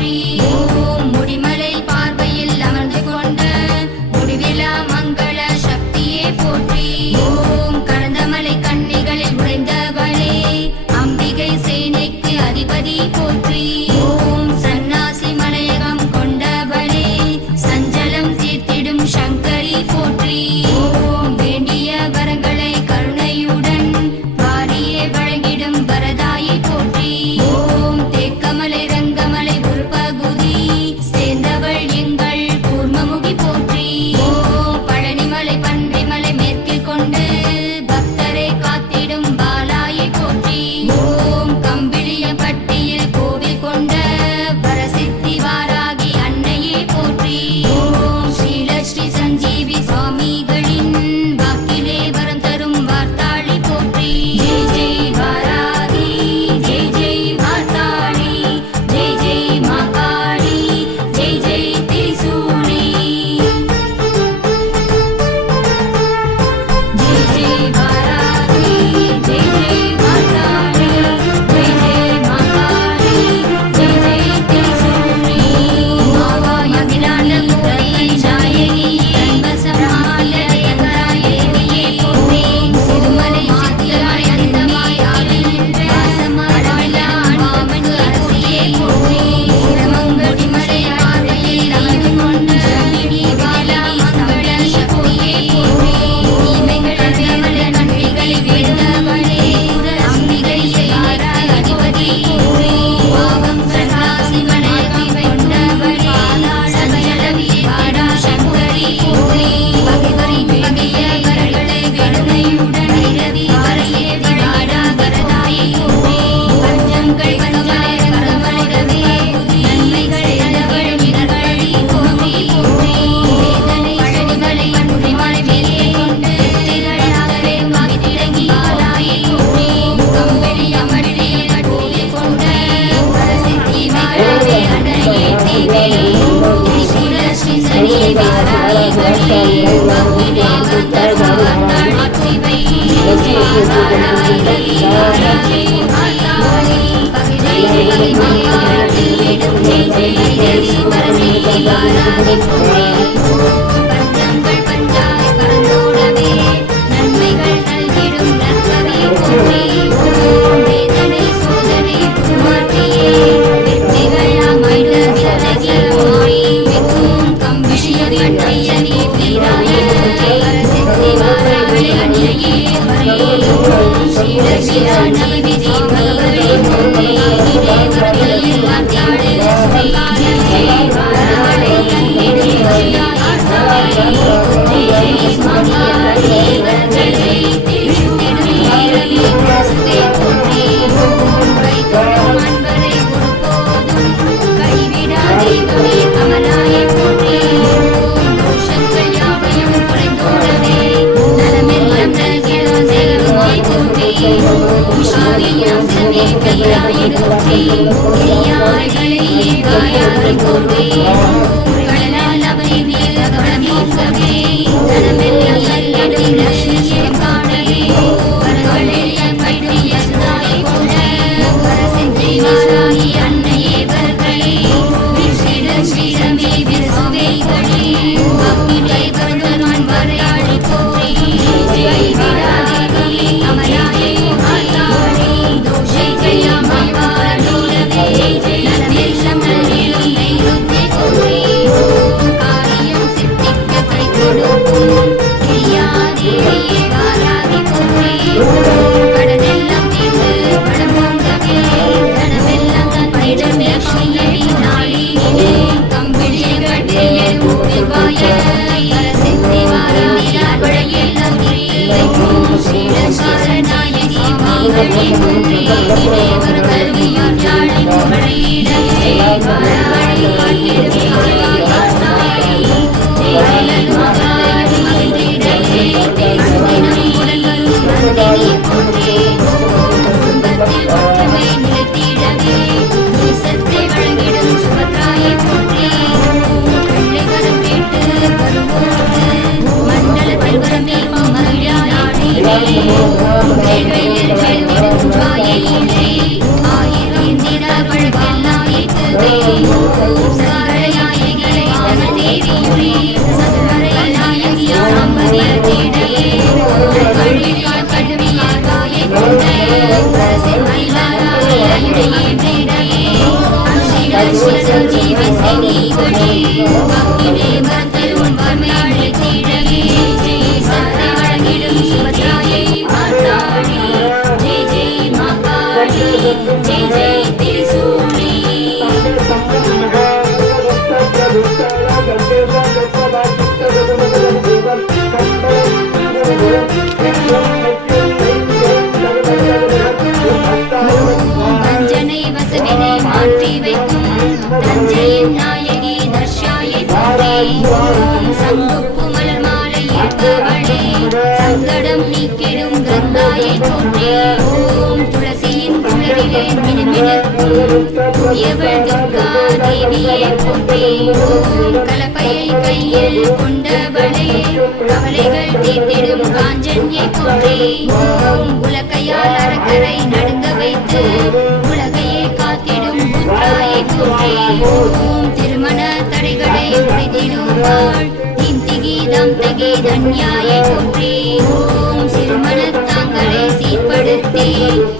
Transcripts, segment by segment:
போற்றி. ஓம் முடிமலை பார்வையில் அமர்ந்து கொண்ட முடிவிலா மங்கள சக்தியே போற்றி. ஓம் கடந்தமலை கண்ணிகளில் உறைந்தவளே அம்பிகை சேனைக்கு அதிபதி போற்றி. ஓம் சன்னாசி மலையகம் கொண்டவளே சஞ்சலம் தீர்த்திடும் சங்கரி போற்றி. ஓம் வேண்டிய வரங்களை கருணையுடன் வாரியே வழங்கிடும் வரதாயை போற்றி. ஓம் தேக்கமலை ரங்கமலை ஒரு பகுதி சேர்ந்தவள் எங்கள் கூர்மமுகி போற்றி. ஓம் பழனிமலை பன்றிமலை மேற்கில் கொண்டு பக்தரை காத்திடும் பாலாயை போற்றி. ஓம் கம்பிளிய பட்டியில் கோவில் கொண்ட வரசித்தி வாராகி அன்னையே போற்றி. ஓம் ஸ்ரீலஸ்ரீ சஞ்சீவி சுவாமிகளின் வாக்கிலே வரம் தரும் வார்த்தாளி போற்றி. ஜெய் ஜெய் வாராகி ஜெய் ஜெய் வார்த்தாளி ஜெய் ஜெய் மாகாளி ஜெய் ஜெய் திரிசூலி. ஜெய் ஜெய் வாராகி ஜெய் ஜெய் வார்த்தாளி ஜெய் ஜெய் மாகாளி ஜெய் ஜெய் திரிசூலி. மாவாய் அகிலாண்ட கோடி நாயகி சர்வசமாலயங்கராயகியே போற்றி. சிறுமலை சித்திரமலை அந்தமாய் ஆடி நின்ற அடவிலா அன்புக்கு அரசியே போற்றி. சிரமங்கடிமலை பார்வையில் அமர்ந்து கொண்ட விடிவாலா மங்கள சக்தியே போற்றி. தீமைகள் அந்தமலை நன்றிகளை வேண்டவளே அம்பிகை சேனைக்கு அதிபதி போற்றி. பாவம் சன்னாசி மலையகம் கொண்டவளே சஞ்சலம் தீர்த்திடும் சங்கரி போற்றி. பகைவரின் பகைய வரங்களை கருணையுடன் இரவி வரையே வழங்கிட வரதாயை போற்றி. பஞ்சங்கள் கமலை ரங்கமலை ரவே நன்மைகள் இளவள் மினவழி கோமி போற்றி. வேதனை பழனிமலை பன்றிமலை மேலே கொண்டு திகழாகவே வாங்கித்திறங்கி பாலாயை போற்றி. கம்பிளி அமர்த்தி நட்டூரில் கொண்ட வரசித்தி வாராகி அன்னையே தேவே. ஸ்ரீலஸ்ரீ சஞ்சீவி வாராகிகளே வாக்கிலே வரம் தரும் வார்த்தாளி போற்றி. ஜெய் ஜெய் வாராகி வாராகி மாதாளி ஜெய் ஜெய் மாகாளி ஜெய் ஜெய் தேவி வரசித்தி வாராகி போற்றி. பஞ்சங்கள் பஞ்சாய் பரந்தோடவே நன்மைகள் நல்கிடும் நற்பவே போற்றி. ஓம் வேதனை சோதனை துர்மார்த்தியே வெற்றிகளாம் மைந்த விலகி ஓடி மிகவும் கம்பிஷிய பட்டிய நீராய வரசித்தி வாராகி அன்னையே வரே. ஸ்ரீலஸ்ரீ சஞ்சீவி பகவதி போற்றி. தேவதையில் வார்த்தாளி ஸ்ரீ ஜெய் ஜெய் வாராகி அன்னையே வார்த்தாளி ஜெய் ஜெய் மாகாளி ஜெய் ஜெய் திரிசூலி ரவி பிரசுதே போற்றி. ஓம் வைகுண்டம் அன்பரை ஒருபோதும் கைவிடா தெய்வமே கமலாயை போற்றி. ஓம் தோஷங்கள் யாவையும் குறைந்தோடவே நலமெல்லாம் நல்கிட சேகருமாய் போற்றி. ஓம் சாதியம் சமே கையாயை போற்றி. கிரியாய்களை ஏகாயாரை போற்றி. ஓம் கடலால் அவை நீல கவனமீர்க்கவே நலமெல்லாம் நல்கிடும் லட்சுமியை காணவே. வரங்களெளிய பைடிய சுதாயை கொண்ட வரசித்தி வாராகி அன்னையே வரங்களே. ஸ்ரீரமே விரசுவைகளே வாக்கிலே வருடன் வரையாளி போற்றி. ஜெய் வாராகி அமராயே மாதாளி ஜெய் ஜெய மாகாளோலவே நலமெல்லாம் நல்கிடும் நைருத்தே போற்றி. காரியம் சித்திக்க கை கொடுக்கும் கிரியாதேவியே ஜீவ சேனிகளே வாக்கிலே வந்தரும் வர்மையாளை தீழவே ஜெய் சத்தை வழங்கிடும் சுபத்ராயை மாதாளி ஜெய் ஜெய் மாகாளி ஜெய் ஜெய் திரிசூலி வஞ்சனை வசவினை மாற்றி வைக்கும் தஞ்சையின் நாயகி தர்ஷாயை போற்றி ஓம் சங்குப்பு மலர் மாலை ஏற்பவளே சங்கடம் நீக்கிடும் கங்காயை போற்றி ஓம் துளசியின் துளரிலே மினுமினுக்கும் தூயவள் துர்கா தேவியை போற்றி ஓம் கலப்பையை கையில் கொண்டவளே கவலைகள் தீர்த்திடும் காஞ்சன்யை போற்றி ஓம் உலக்கையால் அரக்கரை நடுங்க வைத்து உலகையே காத்திடும் புத்தாயை போற்றி ஓம் திருமண தடைகளை உடைத்திடுவாள் தீம்திகீதம் தகீதன்யாயை போற்றி ஓம் சிறுமணத்தாங்களை சீர்படுத்தி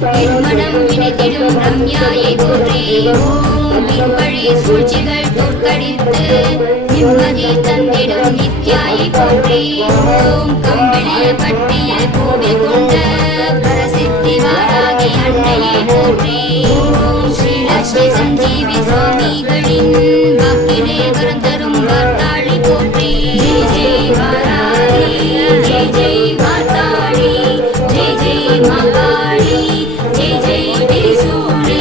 திருமணம் இணைத்திடும் ரம்யாயை போற்றி ஓம் வீண்பழி சூழ்ச்சிகள் தோற்கடித்து நிம்மதி தந்திடும் நித்யாயை போற்றி ஓம் கம்பிளிய பட்டியில் கோவில் கொண்ட பரசித்தி வாராகி அன்னையை போற்றி ஓம் ஸ்ரீலக்ஷ்மி சஞ்சீவி சுவாமிகளின் வாக்கிலே வரம் தரும் வார்த்தாளி போற்றி ஜெய் ஜெய் வாராகி ஜெய் ஜெய் வார்த்தாளி ஜெய் ஜெய் மகாளி ஜெய் ஜெய் திரிசூலி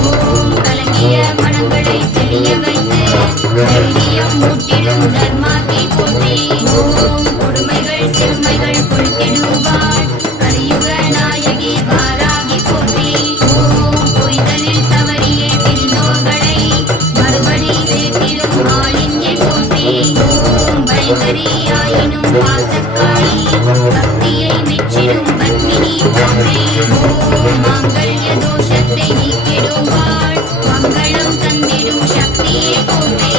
ஓம் கலங்கிய மனங்களை தெளிய வைத்து தைரியம் ஊட்டிடும் தர்மாக்கை போற்றி ஓம் கொடுமைகள் சிறுமைகள் பொறுத்திடுவாள் கலியுக நாயகி வாராகி போற்றி ஓம் பொய்தலில் தவறிய பிரிந்தோர்களை மறுபடி சேர்த்திடும் மாலின்யை போற்றி ஓம் பயங்கரியாயினும் பாசக்காளி பக்தியை மெச்சிடும் பத்மினி போற்றி ஓம் மாங்கல்ய தோஷத்தை நீக்கிடுவாள் மங்களம் தந்திடும் சக்தியை போற்றி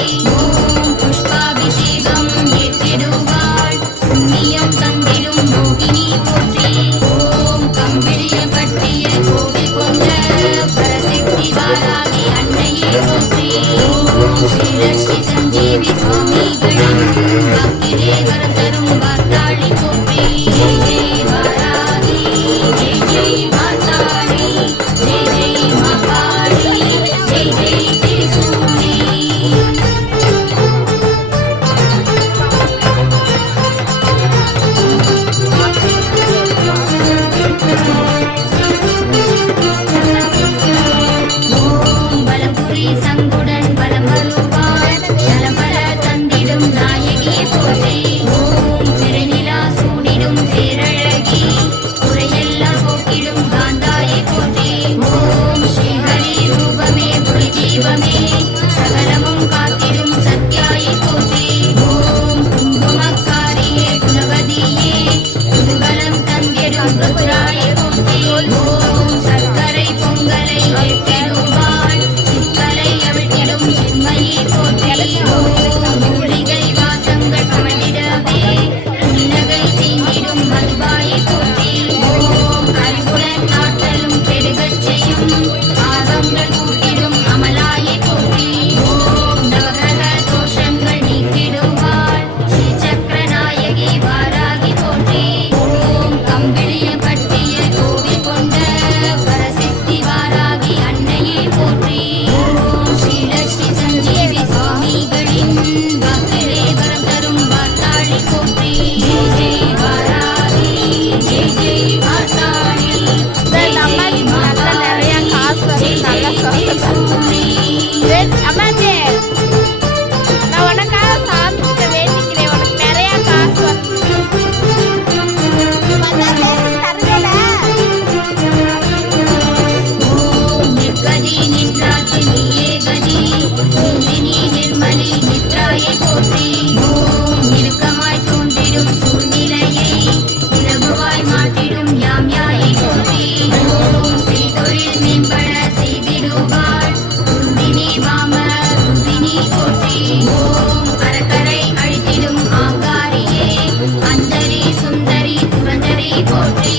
சுந்தரி துரந்தரி போற்றி